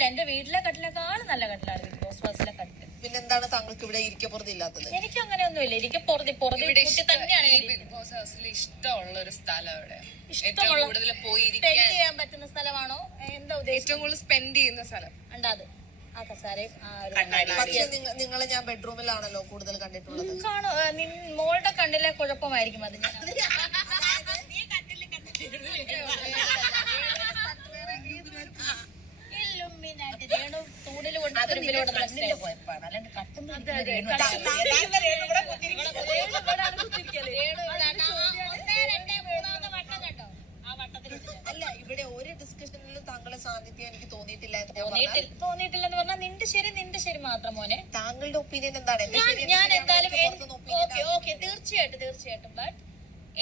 കുഴപ്പമില്ല. എന്റെ വീട്ടിലെ കട്ടിലേക്കാളും നല്ല കട്ടിലാണ് ബിഗ് ബോസ് ഹൗസിലെ കട്ടില്. പിന്നെന്താണ് താങ്കൾക്ക് ഇവിടെ ഇരിക്കപ്പുറത്ത് ഇല്ലാത്തത്? എനിക്ക് അങ്ങനെയൊന്നുമില്ല. ഇരിക്കപ്പുറത്ത് കുട്ടി തന്നെയാണ്. ബിഗ് ബോസ് ഹൗസിൽ ഇഷ്ടമുള്ള ഒരു സ്ഥലം എവിടെ? ഇഷ്ടമുള്ള കൂടുതൽ പോയി സ്പെൻഡ് ചെയ്യാൻ പറ്റുന്ന സ്ഥലമാണോ? എന്താ ഉദ്ദേശം? ഏറ്റവും കൂടുതൽ സ്പെൻഡ് ചെയ്യുന്ന സ്ഥലം ഉണ്ടാത് ആ കസാരയും പക്ഷെ നിങ്ങളെ ഞാൻ ബെഡ്റൂമിലാണല്ലോ കൂടുതൽ കണ്ടിട്ടുള്ളത്. കാണോ മോളുടെ കണ്ണിലെ കുഴപ്പമായിരിക്കും അത്. ഞാൻ തൂണില് കൊണ്ട് കുഴപ്പമാണ്. അല്ലാണ്ട് അല്ല, ഇവിടെ ഒരു ഡിസ്കഷനിലും താങ്കളെ സാന്നിധ്യം എനിക്ക് തോന്നിയിട്ടില്ലെന്ന് പറഞ്ഞാൽ നിന്റെ ശരി മാത്രം മോനെ. താങ്കളുടെ ഒപ്പീനിയൻ എന്താണ്? ഞാൻ എന്തായാലും ഓക്കെ തീർച്ചയായിട്ടും ബട്ട്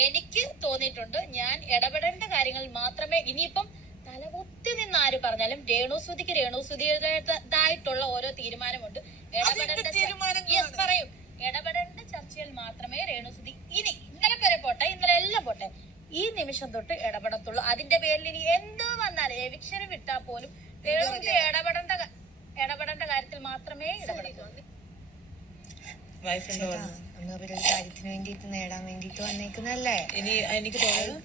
എനിക്ക് തോന്നിയിട്ടുണ്ട് ഞാൻ ഇടപെടേണ്ട കാര്യങ്ങളിൽ മാത്രമേ. ഇനിയിപ്പം തലകുത്തി നിന്ന് ആര് പറഞ്ഞാലും രേണുസുതിയുടേതായിട്ടുള്ള ഓരോ തീരുമാനമുണ്ട്. ഇടപെടേണ്ട ചർച്ചയിൽ മാത്രമേ രേണുസുതി ഇന്നലെ വരെ പോട്ടെ, ഇന്നലെ എല്ലാം പോട്ടെ, ഈ നിമിഷം തൊട്ട് ഇടപെടത്തുള്ളൂ. അതിന്റെ പേരിൽ ഇനി എന്തോ വന്നാലും എവിക്ഷന് വിട്ടാൽ പോലും രേണുസുതി ഇടപെടേണ്ട കാര്യത്തിൽ മാത്രമേ ഇടപെടത്തുള്ളൂ. ഒരു കാര്യത്തിന് വേണ്ടിട്ട് നേടാൻ വേണ്ടിട്ട് വന്നേക്കുന്നല്ലേ? ഇനി എനിക്ക് തോന്നുന്നു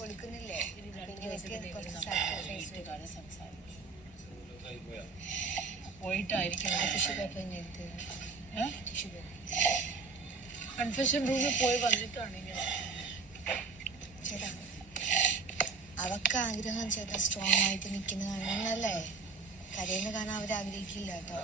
കൊടുക്കുന്നില്ലേ? പോയിട്ടായിരിക്കും കൺഫെഷൻ റൂമിൽ പോയി വന്നിട്ടാണ് ഇങ്ങനെ. ചേട്ടാ അവർക്ക് ആഗ്രഹം ചേട്ടാ സ്ട്രോങ് ആയിട്ട് നിൽക്കുന്ന കാണണമെന്നല്ലേ? കരയുന്ന കാണാൻ അവർ ആഗ്രഹിക്കില്ല കേട്ടോ.